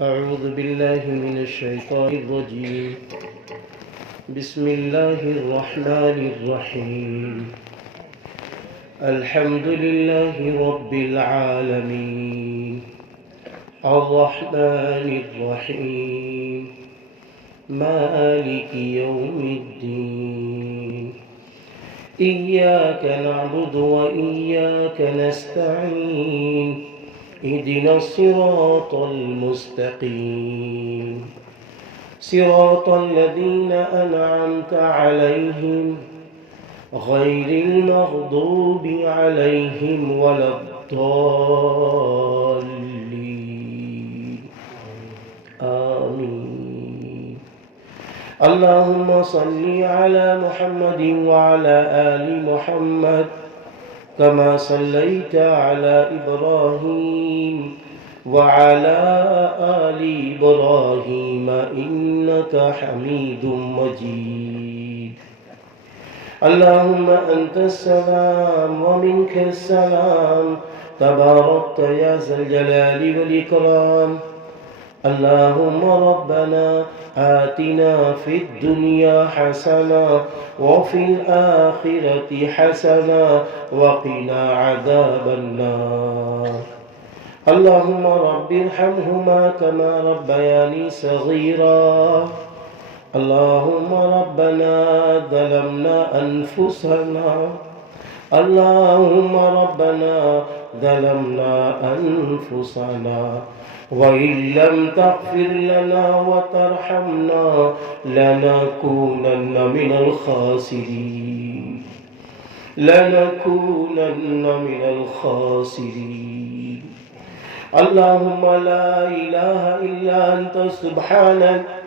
أعوذ بالله من الشيطان الرجيم. بسم الله الرحمن الرحيم. الحمد لله رب العالمين الرحمن الرحيم مالك يوم الدين. إياك نعبد وإياك نستعين. اهدنا الصراط المستقيم صراط الذين أنعمت عليهم غير المغضوب عليهم ولا الضالين آمين. اللهم صل على محمد وعلى آل محمد كما صليت على إبراهيم وعلى آل إبراهيم إنك حميد مجيد. اللهم أنت السلام ومنك السلام تباركت يا ذا الجلال والإكرام. اللهم ربنا آتنا في الدنيا حسنة وفي الآخرة حسنة وقنا عذاب النار. اللهم رب ارحمهما كما ربياني صغيرا. اللهم ربنا ظلمنا أنفسنا. اللهم ربنا ظلمنا أنفسنا وإن لم تغفر لنا وترحمنا لنكونن من الخاسرين. لنكونن من الخاسرين. اللهم لا إله إلا أنت سبحانك.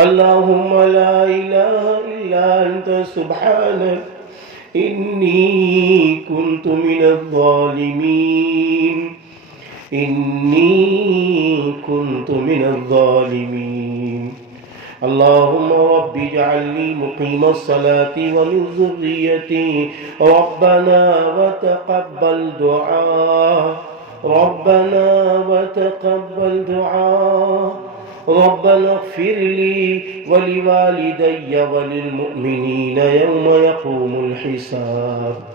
اللهم لا إله إلا أنت سبحانك إني كنت من الظالمين. إني كنت من الظالمين. اللهم رب اجعلني مقيم الصلاة ومن ذريتي ربنا وتقبل دعاء. ربنا وتقبل دعاء. ربنا اغفر لي ولوالدي وللمؤمنين يوم يقوم الحساب.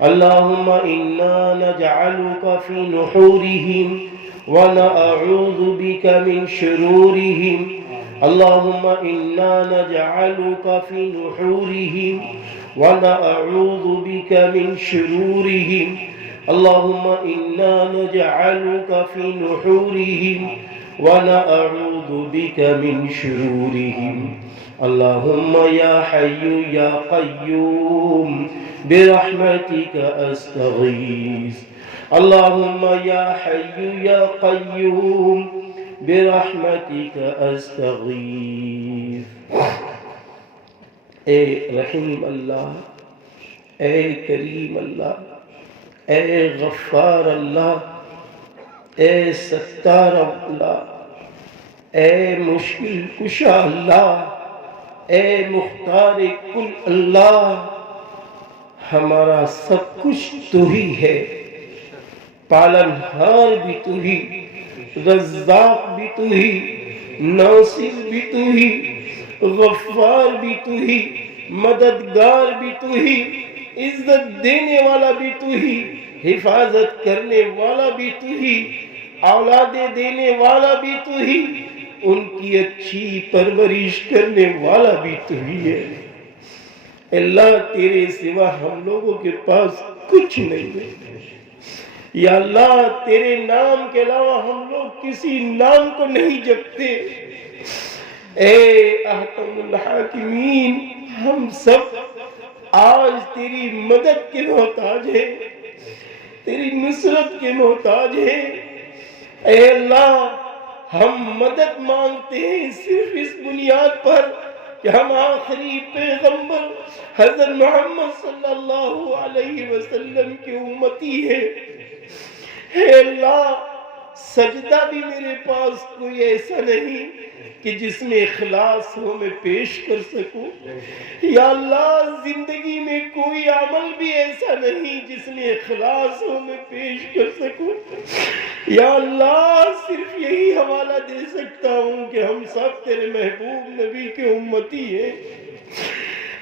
اللهم إنا نجعلك في نحورهم ونعوذ بك من شرورهم. اللهم إنا نجعلك في نحورهم ونعوذ بك من شرورهم. اللهم إنا نجعلك في نحورهم ونعوذ بك من شرورهم. اللهم يا حي يا قيوم برحمتك أستغيث. اللهم يا حي يا قيوم برحمتك أستغيث. اے رحیم اللہ، اے کریم اللہ، اے غفار اللہ، اے ستار اللہ، اے مشکل کشا اللہ، اے مختار کل اللہ، ہمارا سب کچھ تو ہی ہے، پالنہار بھی تو ہی، رزاق بھی تو ہی، ناصر بھی تو ہی، غفار بھی تو ہی، مددگار بھی تو ہی، عزت دینے والا بھی تو ہی، حفاظت کرنے والا بھی تو ہی، اولادیں دینے والا بھی تو ہی، ان کی اچھی پرورش کرنے والا بھی تو ہی ہے۔ اللہ تیرے سوا ہم لوگوں کے پاس کچھ نہیں ہے۔ یا اللہ تیرے نام کے علاوہ ہم لوگ کسی نام کو نہیں جپتے۔ اے احکم الحاکمین، ہم سب آج تیری مدد کے محتاج ہیں، تیری نصرت کے محتاج ہیں۔ اے اللہ ہم مدد مانگتے ہیں صرف اس بنیاد پر کہ ہم آخری پیغمبر حضرت محمد صلی اللہ علیہ وسلم کے امتی ہیں۔ اے اللہ سجدہ بھی میرے پاس کوئی ایسا نہیں کہ جس میں اخلاص ہو میں پیش کر سکوں. یا اللہ زندگی میں کوئی عمل بھی ایسا نہیں جس میں اخلاص ہو میں پیش کر سکوں. یا اللہ صرف یہی حوالہ دے سکتا ہوں کہ ہم سب تیرے محبوب نبی کے امتی ہیں.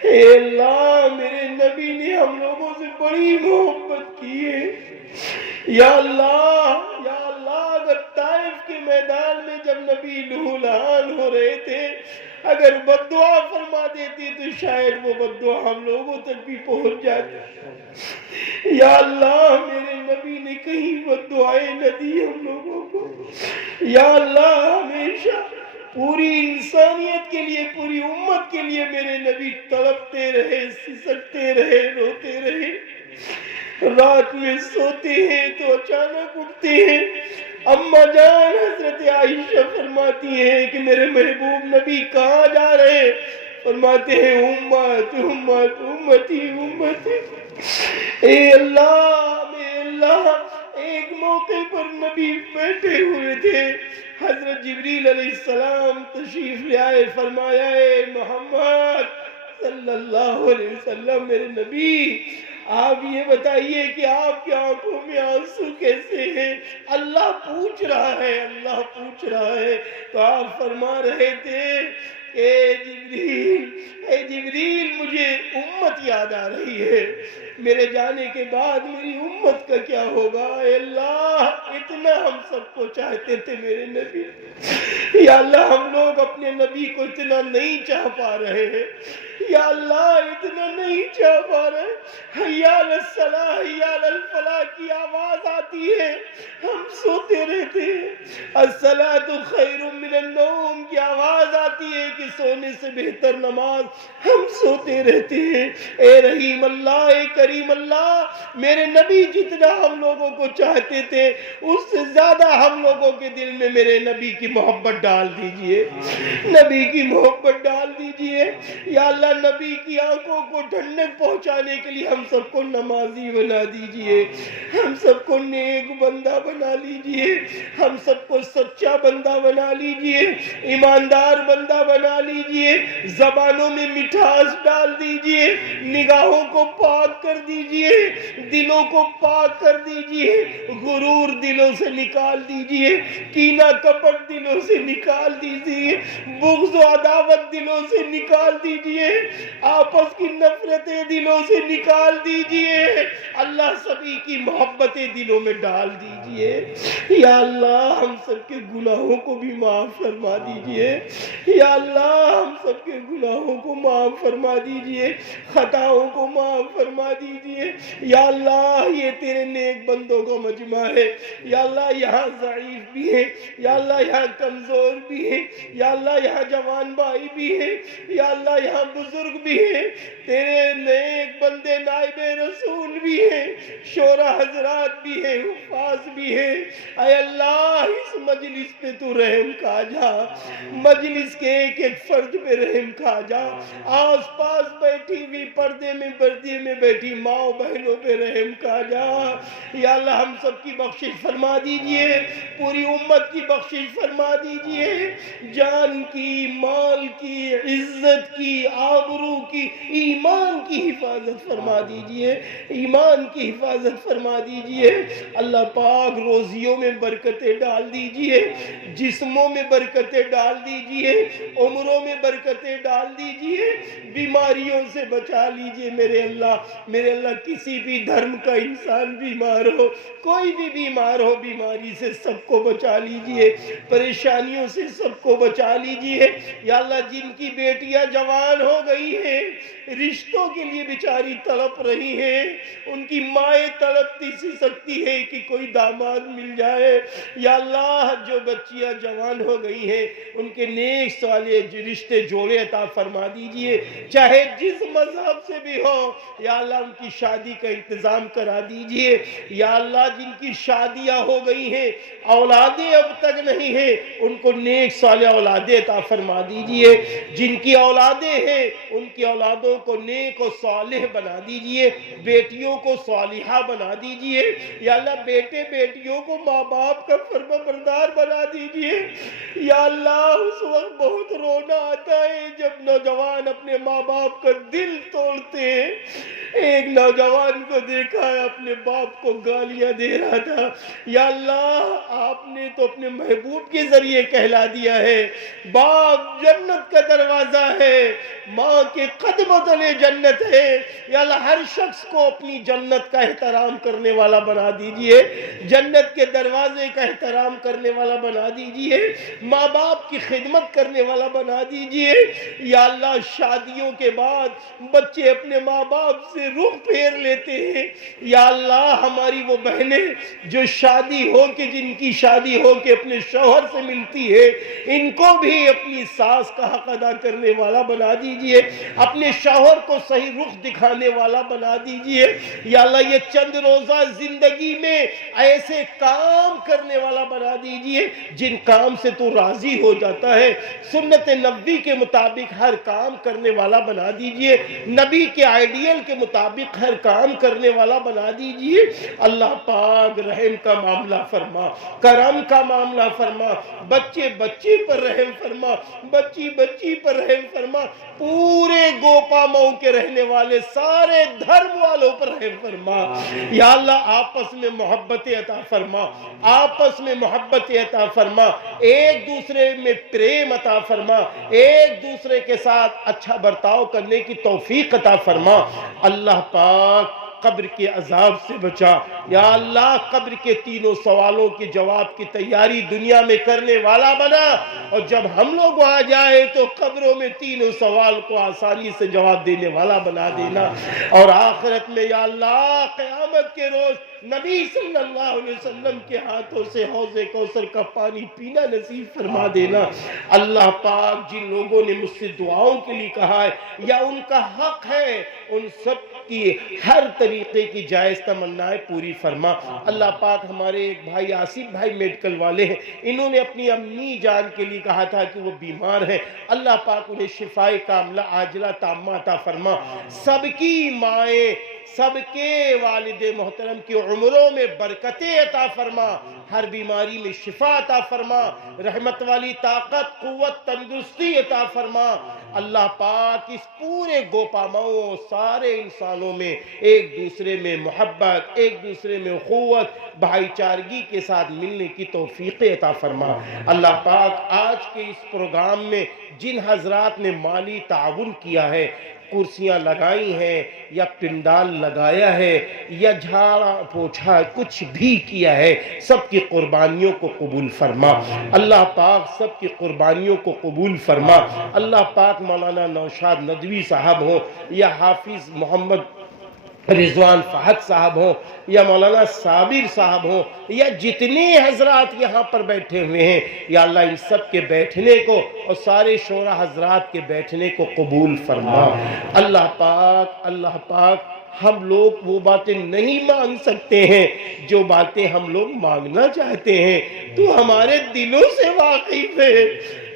اے اللہ میرے نبی نے ہم لوگوں سے بڑی محبت کی ہے. یا اللہ اگر طائف کے میدان میں جب نبی لہولہان ہو رہے تھے اگر بد دعا فرما دیتی تو شاید وہ بد دعا ہم لوگوں تک بھی پہنچ جاتی. یا اللہ میرے نبی نے کہیں بد دعائیں نہ دی ہم لوگوں کو. یا اللہ ہمیشہ پوری انسانیت کے لیے پوری امت کے لیے میرے نبی تڑپتے رہے سسکتے رہے روتے رہے. رات میں سوتے ہیں تو اچانک اٹھتے ہیں. اما جان حضرت عائشہ فرماتی ہیں کہ میرے محبوب نبی کہاں جا رہے ہیں؟ فرماتے ہیں امت امت امتی امتی. اے اللہ ایک موقع پر نبی بیٹھے ہوئے تھے. حضرت جبریل علیہ السلام تشریف لے آئے. فرمایا اے محمد صلی اللہ علیہ وسلم میرے نبی آپ یہ بتائیے کہ آپ کی آنکھوں میں آنسو کیسے ہیں؟ اللہ پوچھ رہا ہے. تو آپ فرما رہے تھے اے جبریل مجھے امت یاد آ رہی ہے. میرے جانے کے بعد میری امت کا کیا ہوگا؟ اے اللہ اتنا ہم سب کو چاہتے تھے میرے نبی. یا اللہ ہم لوگ اپنے نبی کو اتنا نہیں چاہ پا رہے ہیں. یا اللہ اتنا نہیں چاہ پا رہے. حیا علی الصلاح حیا علی الفلاح کی آواز آتی ہے ہم سوتے رہتے ہیں. الصلاۃ خیر من النوم کی آواز آتی ہے کہ سونے سے بہتر نماز. ہم سوتے رہتے ہیں. اے رحیم اللہ اے کریم اللہ میرے نبی جتنا ہم لوگوں کو چاہتے تھے اس سے زیادہ ہم لوگوں کے دل میں میرے نبی کی محبت ڈال دیجئے. نبی کی محبت ڈال دیجئے. یا اللہ نبی کی آنکھوں کو ٹھنڈک پہنچانے کے لیے ہم سب کو نمازی بنا دیجئے. ہم سب کو نیک بندہ بنا لیجئے. ہم سب کو سچا بندہ بنا لیجئے. ایماندار بندہ بنا لیجئے. زبانوں میں مٹھاس ڈال دیجئے. نگاہوں کو پاک کر دیجئے. دلوں کو پاک کر دیجئے. غرور دلوں سے نکال دیجئے. کینہ کپٹ دلوں سے نکال دیجئے. بغض و عداوت دلوں سے نکال دیجئے. آپس کی نفرتیں دلوں سے نکال دیجئے. اللہ سبھی کی محبتیں دلوں میں ڈال دیجئے. یا اللہ ہم سب کے گناہوں کو بھی معاف فرما دیجئے. یا اللہ ہم سب کے گناہوں کو معاف فرما دیجئے. خطاؤں کو معاف فرما دیجئے. یا اللہ یہ تیرے نیک بندوں کا مجمع ہے. یا اللہ یہاں ضعیف بھی ہے. یا اللہ یہاں کمزور بھی ہے. یا اللہ یہاں جوان بھائی بھی ہے. یا اللہ یہاں بزرگ بھی ہیں. تیرے نیک بندے نائب رسول بھی ہیں. شورا حضرات بھی ہیں. حفاظ بھی ہیں. اے اللہ اس مجلس پہ تو رحم کھا جا. مجلس کے ایک ایک فرد پہ رحم کھا جا. آس پاس بیٹھی ہوئی پردے میں بیٹھی ماں بہنوں پہ رحم کھا جا. یا اللہ ہم سب کی بخشش فرما دیجئے. پوری امت کی بخشش فرما دیجئے. جان کی مال کی عزت کی آبرو کی ایمان کی حفاظت فرما دیجئے. ایمان کی حفاظت فرما دیجئے. اللہ پاک روزیوں میں برکتیں ڈال دیجئے. جسموں میں برکتیں ڈال دیجئے. عمروں میں برکتیں ڈال دیجئے. بیماریوں سے بچا لیجئے میرے اللہ کسی بھی دھرم کا انسان بیمار ہو کوئی بھی بیمار ہو بیماری سے سب کو بچا لیجئے. پریشانیوں سے سب کو بچا لیجئے. یا اللہ جن کی بیٹیاں جوان ہو گئی ہیں رشتوں کے لیے بیچاری تڑپ رہی ہیں ان کی مائیں تڑپتی سی سکتی ہے کہ کوئی داماد مل جائے. یا اللہ جو بچیاں جوان ہو گئی ہیں ان کے نیک والے رشتے جوڑے عطا فرما دیجئے، چاہے جس مذہب سے بھی ہو یا اللہ ان کی شادی کا انتظام کرا دیجئے۔ یا اللہ جن کی شادیاں ہو گئی ہیں، اولادیں اب تک نہیں ہیں، ان کو نیک صالح اولادیں عطا فرما دیجئے۔ جن کی اولادیں ہیں ان کی اولادوں کو نیک و صالح بنا دیجئے، بیٹیوں کو صالحہ بنا دیجئے۔ یا اللہ بیٹے بیٹیوں کو ماں باپ کا فرما بردار بنا دیجئے۔ یا اللہ اس وقت بہت رونا آتا ہے جب نوجوان اپنے ماں باپ کا دل توڑتے ہیں۔ ایک نوجوان کو دیکھا ہے اپنے باپ کو گالیاں دے رہا تھا۔ یا اللہ آپ نے تو اپنے محبوب کے ذریعے کہلا دیا ہے باپ جنت کا دروازہ ہے، ماں کے قدموں تلے جنت ہے۔ یا اللہ ہر شخص کو اپنی جنت کا احترام کرنے والا بنا دیجئے، جنت کے دروازے کا احترام کرنے والا بنا دیجئے، ماں باپ کی خدمت کرنے والا بنا دیجئے۔ یا اللہ شادیوں کے بعد بچے اپنے ماں باپ سے رخ پھیر لیتے ہیں۔ یا اللہ ہماری وہ بہنیں جو شادی ہو کے جن کی شادی ہو کے اپنے شوہر سے ملتی ہے، ان کو بھی اپنی ساس کا حق ادا کرنے والا بنا دیجئے، اپنے شوہر کو صحیح رخ دکھانے والا بنا دیجئے۔ یا اللہ یہ چند روزہ زندگی میں ایسے کام کرنے والا بنا دیجئے جن کام سے تو راضی ہو جاتا ہے، سنت نبی کے مطابق ہر کام کرنے والا بنا دیجئے، نبی کے آئیڈیل کے مطابق ہر کام کرنے والا بنا دیجئے۔ اللہ پاک رحم کا معاملہ فرما، کرم کا معاملہ فرما، بچے بچی پر رحم فرما، بچی بچی پر رحم فرما، پورے گوپا مئو کے رہنے والے سارے دھرم والوں پر رحم فرما۔ یا اللہ آپس میں محبت عطا فرما، آپس میں محبت عطا فرما، ایک دوسرے میں پریم عطا فرما، ایک دوسرے کے ساتھ اچھا برتاؤ کرنے کی توفیق عطا فرما۔ اللہ پاک قبر کے عذاب سے بچا۔ یا اللہ قبر کے تینوں سوالوں کے جواب کی تیاری دنیا میں کرنے والا بنا، اور جب ہم لوگ وہاں جائے تو قبروں میں تینوں سوال کو آسانی سے جواب دینے والا بنا دینا، اور آخرت میں یا اللہ قیامت کے روز نبی صلی اللہ علیہ وسلم کے ہاتھوں سے حوض کوثر کا پانی پینا نصیب فرما دینا۔ اللہ پاک جن لوگوں نے مجھ سے دعاؤں کے لیے کہا ہے یا ان کا حق ہے، ان سب کی ہر طریقے کی جائز تمنائیں پوری فرما۔ اللہ پاک ہمارے ایک بھائی آصف بھائی میڈیکل والے ہیں، انہوں نے اپنی امی جان کے لیے کہا تھا کہ وہ بیمار ہیں، اللہ پاک انہیں شفائے کاملہ عاجلہ تامہ عطا فرما۔ سب کی مائیں، سب کے والد محترم کی عمروں میں برکتیں عطا فرما، ہر بیماری میں شفا عطا فرما، رحمت والی طاقت قوت تندرستی عطا فرما۔ اللہ پاک اس پورے گوپا مئو سارے انسانوں میں ایک دوسرے میں محبت، ایک دوسرے میں اخوت، بھائی چارگی کے ساتھ ملنے کی توفیق عطا فرما۔ اللہ پاک آج کے اس پروگرام میں جن حضرات نے مالی تعاون کیا ہے، کرسیاں لگائی ہیں یا پنڈال لگایا ہے یا جھاڑا پوچھا کچھ بھی کیا ہے، سب کی قربانیوں کو قبول فرما۔ اللہ پاک سب کی قربانیوں کو قبول فرما۔ اللہ پاک مولانا نوشاد ندوی صاحب ہوں یا حافظ محمد رضوان فہد صاحب ہوں یا مولانا صابر صاحب ہوں یا جتنے حضرات یہاں پر بیٹھے ہوئے ہیں، یا اللہ ان سب کے بیٹھنے کو اور سارے شورا حضرات کے بیٹھنے کو قبول فرما۔ اللہ پاک ہم لوگ وہ باتیں نہیں مانگ سکتے ہیں جو باتیں ہم لوگ مانگنا چاہتے ہیں، تو ہمارے دلوں سے واقف ہے،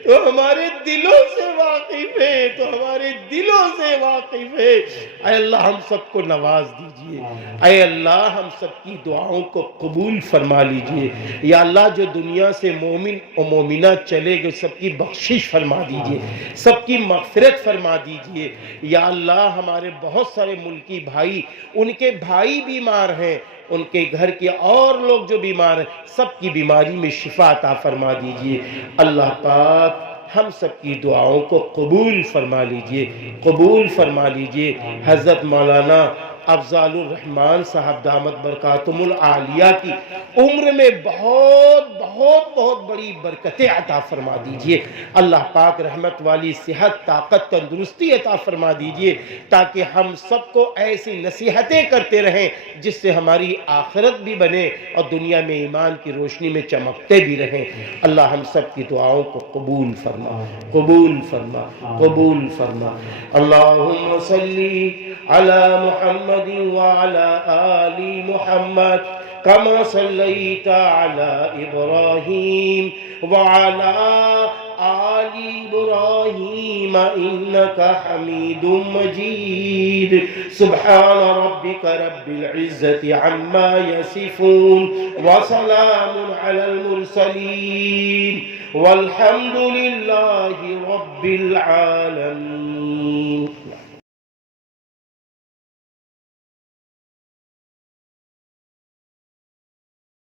تو ہمارے دلوں سے واقف ہے، تو ہمارے دلوں سے واقف ہے۔ اے اللہ ہم سب کو نواز دیجئے، اے اللہ ہم سب کی دعاؤں کو قبول فرما لیجئے۔ یا اللہ جو دنیا سے مومن و مومنہ چلے گئے سب کی بخشش فرما دیجئے، سب کی مغفرت فرما دیجئے۔ یا اللہ ہمارے بہت سارے ملکی بھائی، ان کے بھائی بیمار ہیں، ان کے گھر کے اور لوگ جو بیمار ہیں، سب کی بیماری میں شفا عطا فرما دیجئے۔ اللہ پاک ہم سب کی دعاؤں کو قبول فرما لیجئے، قبول فرما لیجئے۔ حضرت مولانا افضال الرحمان صاحب دامت برکاتہم العالیہ کی عمر میں بہت بہت بہت بڑی برکتیں عطا فرما دیجئے۔ اللہ پاک رحمت والی صحت، طاقت، تندرستی عطا فرما دیجئے، تاکہ ہم سب کو ایسی نصیحتیں کرتے رہیں جس سے ہماری آخرت بھی بنے اور دنیا میں ایمان کی روشنی میں چمکتے بھی رہیں۔ اللہ ہم سب کی دعاؤں کو قبول فرما، قبول فرما، قبول فرما۔ اللہم صلی علی محمد وعلی آل محمد کما صلیت علی ابراہیم وعلی آل ابراہیم انک حمید مجید۔ سبحان ربک رب العزت عما یصفون وسلام علی المرسلین والحمد للہ رب العالمین۔